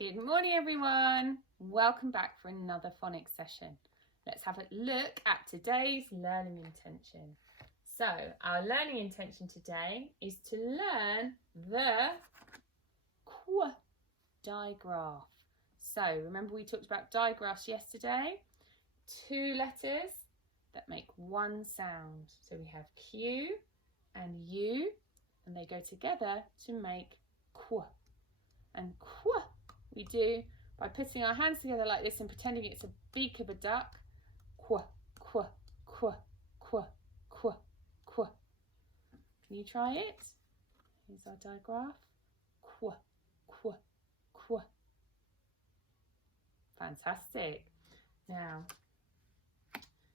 Good morning everyone, welcome back for another phonics session. Let's have a look at today's learning intention. So our learning intention today is to learn the qu digraph. So remember we talked about digraphs yesterday, two letters that make one sound. So we have Q and U and they go together to make qu. And qu we do by putting our hands together like this and pretending it's a beak of a duck. Qu, qu, qu, qu, qu, qu. Can you try it? Here's our digraph. Qu, qu, qu. Fantastic. Now,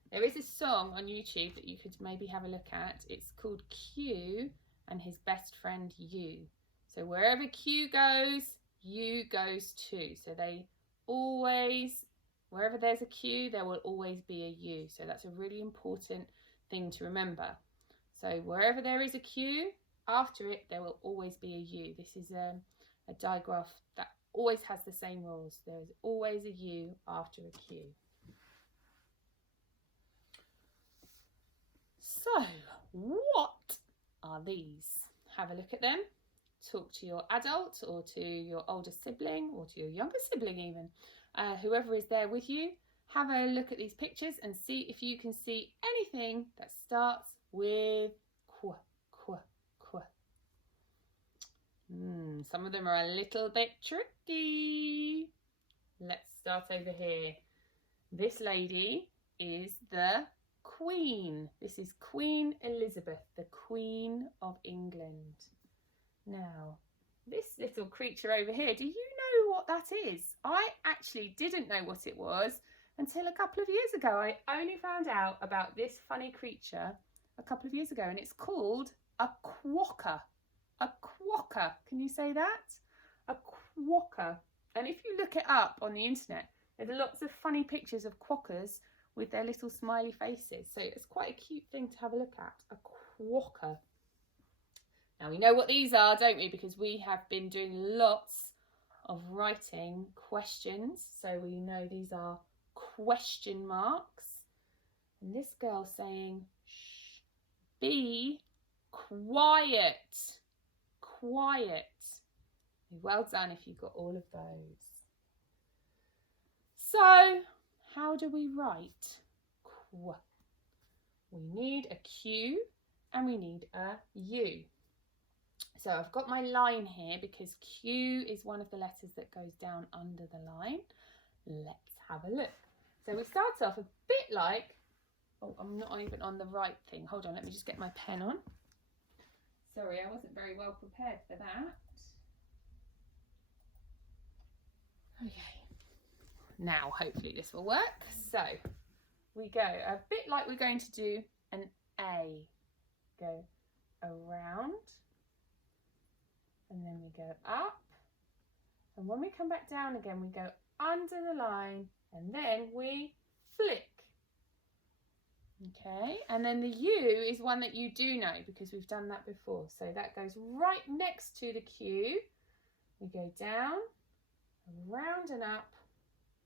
there is a song on YouTube that you could maybe have a look at. It's called Q and his best friend U. So wherever Q goes, U goes too. So they always, wherever there's a Q, there will always be a U. So that's a really important thing to remember. So wherever there is a Q, after it, there will always be a U. This is a digraph that always has the same rules. There's always a U after a Q. So what are these? Have a look at them. Talk to your adult or to your older sibling or to your younger sibling even, whoever is there with you. Have a look at these pictures and see if you can see anything that starts with qu, qu, qu. Some of them are a little bit tricky. Let's start over here. This lady is the Queen. This is Queen Elizabeth, the Queen of England. Now, this little creature over here, do you know what that is? I actually didn't know what it was until a couple of years ago. I only found out about this funny creature a couple of years ago, and it's called a quokka. A quokka. Can you say that? A quokka. And if you look it up on the internet, there's lots of funny pictures of quokkas with their little smiley faces. So it's quite a cute thing to have a look at. A quokka. Now we know what these are, don't we? Because we have been doing lots of writing questions. So we know these are question marks. And this girl's saying, shh, be quiet. Quiet. Well done if you got all of those. So, how do we write qu? We need a Q and we need a U. So I've got my line here because Q is one of the letters that goes down under the line. Let's have a look. So we start off a bit like, oh, I'm not even on the right thing. Hold on, let me just get my pen on. Sorry, I wasn't very well prepared for that. Okay, now hopefully this will work. So we go a bit like we're going to do an A. Go around. And then we go up, and when we come back down again, we go under the line, and then we flick. Okay, and then the U is one that you do know because we've done that before. So that goes right next to the Q. We go down, around and up,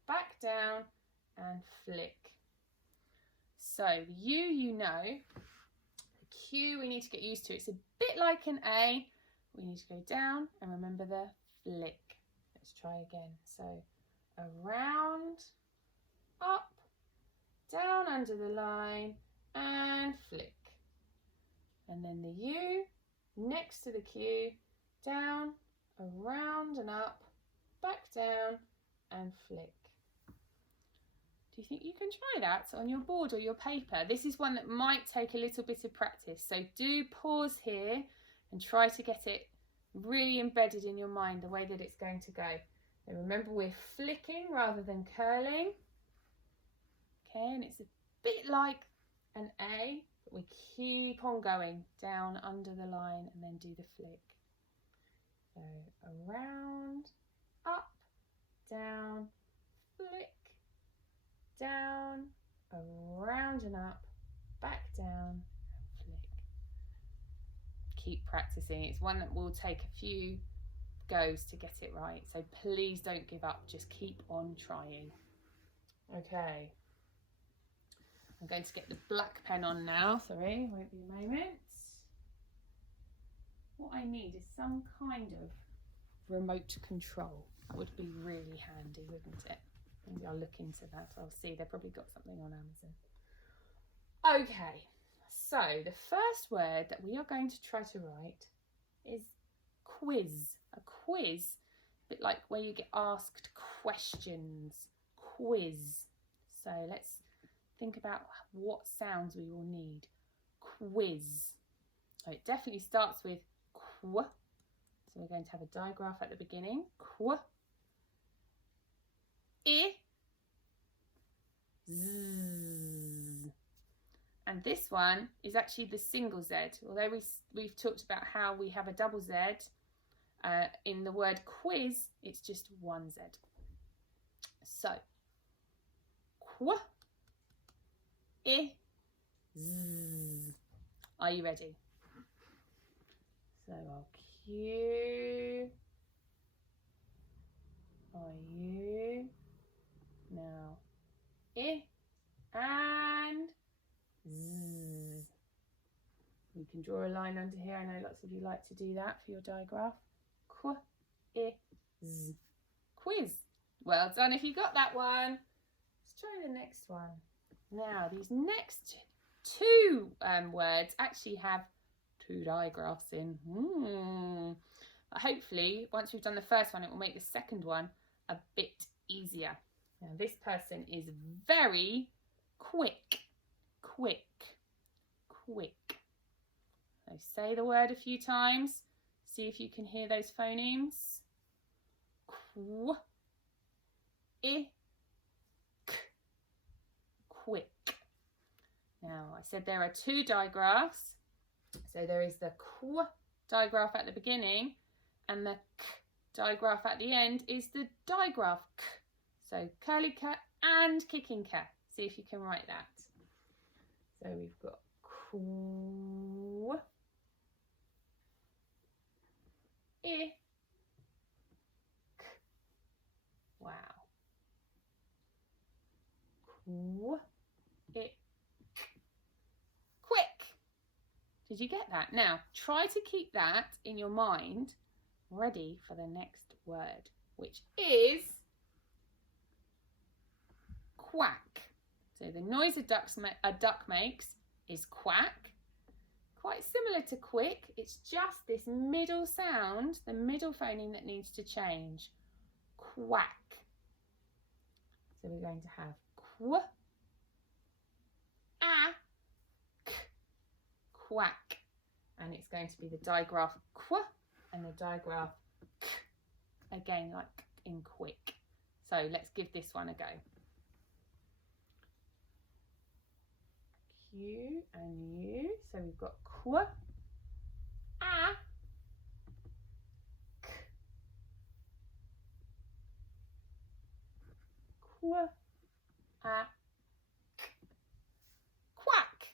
back down, and flick. So the U, you know. The Q we need to get used to. It's a bit like an A. We need to go down and remember the flick. Let's try again. So around, up, down under the line and flick. And then the U next to the Q, down, around and up, back down and flick. Do you think you can try that on your board or your paper? This is one that might take a little bit of practice. So do pause here and try to get it really embedded in your mind the way that it's going to go. And remember, we're flicking rather than curling. Okay, and it's a bit like an A, but we keep on going down under the line and then do the flick. So around, up, down, flick, down, around and up, back down, and flick. Keep practicing. It's one that will take a few goes to get it right. So please don't give up. Just keep on trying. Okay. I'm going to get the black pen on now. Sorry, won't be a moment. What I need is some kind of remote control. That would be really handy, wouldn't it? Maybe I'll look into that. I'll see. They've probably got something on Amazon. Okay, so the first word that we are going to try to write is quiz. A quiz, a bit like where you get asked questions. Quiz. So let's think about what sounds we will need. Quiz. So it definitely starts with qu. So we're going to have a digraph at the beginning. Qu. I. Z. And this one is actually the single Z. Although we've talked about how we have a double Z, in the word quiz, it's just one Z. So, qu. I. Z. Are you ready? So I'll cue. Are you? Now, I and Z. You can draw a line under here. I know lots of you like to do that for your digraph. Qu, I, Z. Quiz. Well done if you got that one. Let's try the next one. Now, these next two words actually have two digraphs in. Hopefully, once we've done the first one, it will make the second one a bit easier. Now, this person is very quick. Quick. Quick. So say the word a few times. See if you can hear those phonemes. Qu, I, k. Quick. Now, I said there are two digraphs. So there is the qu digraph at the beginning, and the k digraph at the end is the digraph k. So curly k and kicking k. See if you can write that. So we've got qu, I, k. Wow. Qu, I, k. Quick. Did you get that? Now, try to keep that in your mind ready for the next word, which is quack. So the noise a duck makes is quack. Quite similar to quick. It's just this middle sound, the middle phoneme that needs to change. Quack. So we're going to have qu, a, k. Quack. And it's going to be the digraph qu and the digraph k. Again, like in quick. So let's give this one a go. Q and U. So we've got qu, a, k. Qu, a, k. Quack.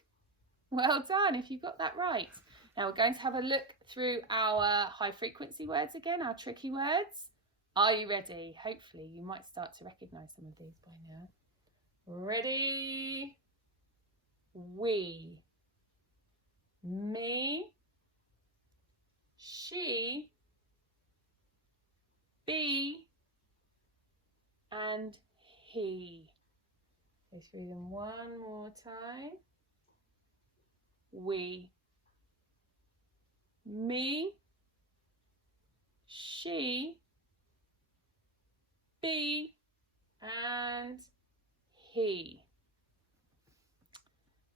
Well done if you got that right. Now we're going to have a look through our high frequency words again, our tricky words. Are you ready? Hopefully you might start to recognise some of these by now. Ready? We, me, she, be, and he. Go through them one more time. We, me, she, be, and he.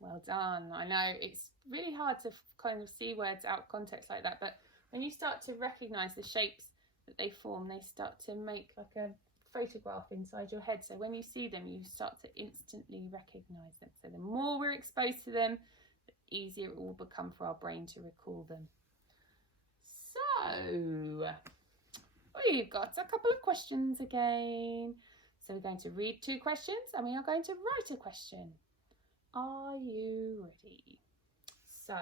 Well done. I know it's really hard to kind of see words out of context like that, but when you start to recognise the shapes that they form, they start to make like a photograph inside your head. So when you see them, you start to instantly recognise them. So the more we're exposed to them, the easier it will become for our brain to recall them. So we've got a couple of questions again. So we're going to read two questions and we are going to write a question. Are you ready? So,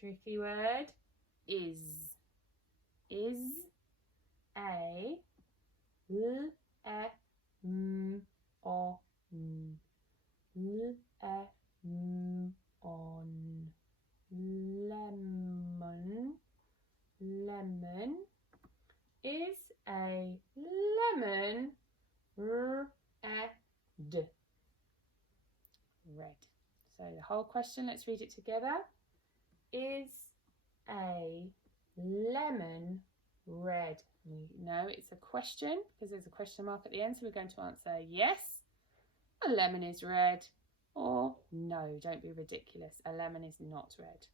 tricky word is is a l e m o n l e m on lemon. Lemon is a lemon red. Red. So the whole question, let's read it together. Is a lemon red? We know it's a question because there's a question mark at the end, so we're going to answer yes, a lemon is red, or no, don't be ridiculous, a lemon is not red.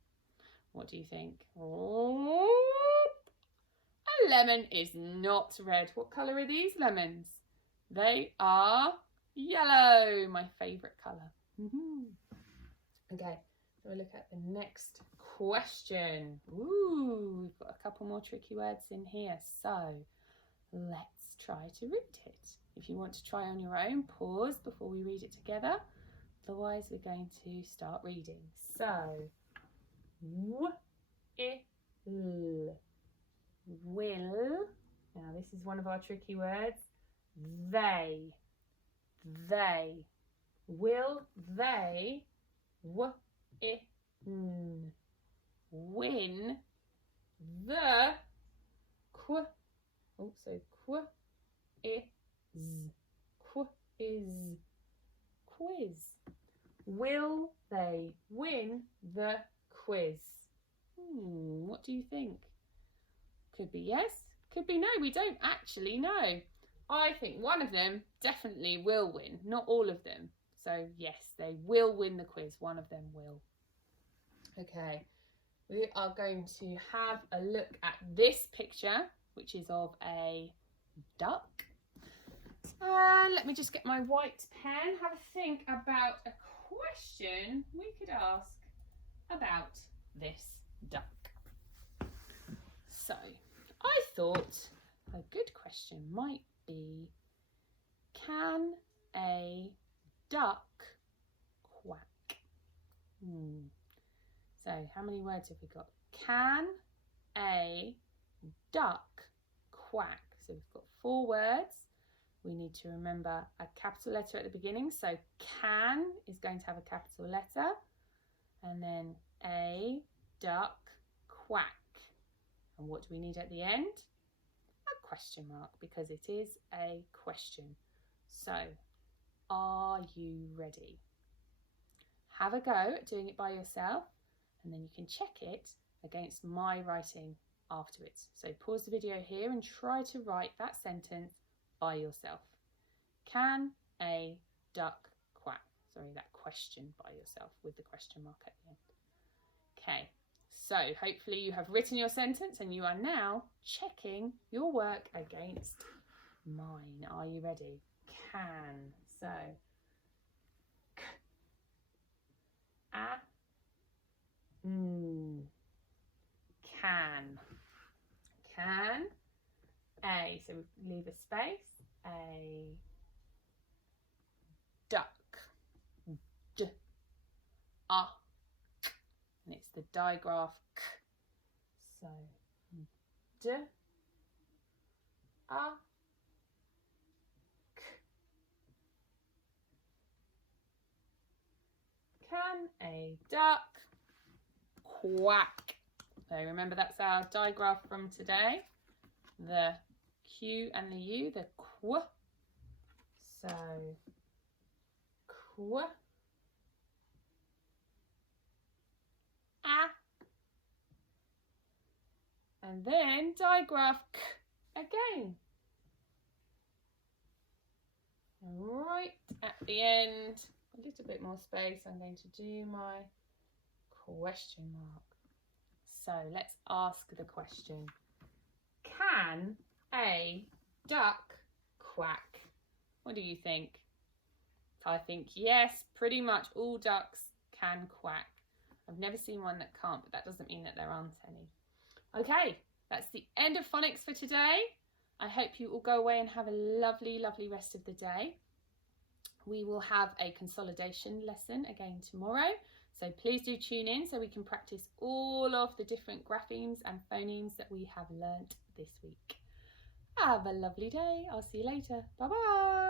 What do you think? Oh, a lemon is not red. What colour are these lemons? They are yellow, my favourite colour. Okay, so we'll look at the next question. Ooh, we've got a couple more tricky words in here, so let's try to read it. If you want to try on your own, pause before we read it together. Otherwise, we're going to start reading. So, will. Now, this is one of our tricky words. They. Will they win the quiz? Will they win the quiz? What do you think? Could be yes, could be no. We don't actually know. I think one of them definitely will win, not all of them. So yes, they will win the quiz. One of them will. Okay, we are going to have a look at this picture, which is of a duck. Let me just get my white pen. Have a think about a question we could ask about this duck. So, I thought a good question might be, can a duck quack? So, how many words have we got? Can a duck quack? So, we've got 4 words. We need to remember a capital letter at the beginning. So, can is going to have a capital letter. And then a duck quack. And what do we need at the end? A question mark, because it is a question. So, are you ready? Have a go at doing it by yourself, and then you can check it against my writing afterwards. So pause the video here and try to write that sentence by yourself. Can a duck quack? Sorry, that question by yourself with the question mark at the end. Okay. So hopefully you have written your sentence and you are now checking your work against mine. Are you ready? Can. So, can. Can. A. So we leave a space. A duck. D. And it's the digraph k. So d, k. Can a duck quack? So remember, that's our digraph from today. The Q and the U, the qu. So qu. And then digraph k again. And right at the end, a little bit more space, I'm going to do my question mark. So let's ask the question. Can a duck quack? What do you think? I think yes, pretty much all ducks can quack. I've never seen one that can't, but that doesn't mean that there aren't any. Okay, that's the end of phonics for today. I hope you all go away and have a lovely, lovely rest of the day. We will have a consolidation lesson again tomorrow, So please do tune in so we can practice all of the different graphemes and phonemes that we have learnt this week. Have a lovely day. I'll see you later. Bye bye.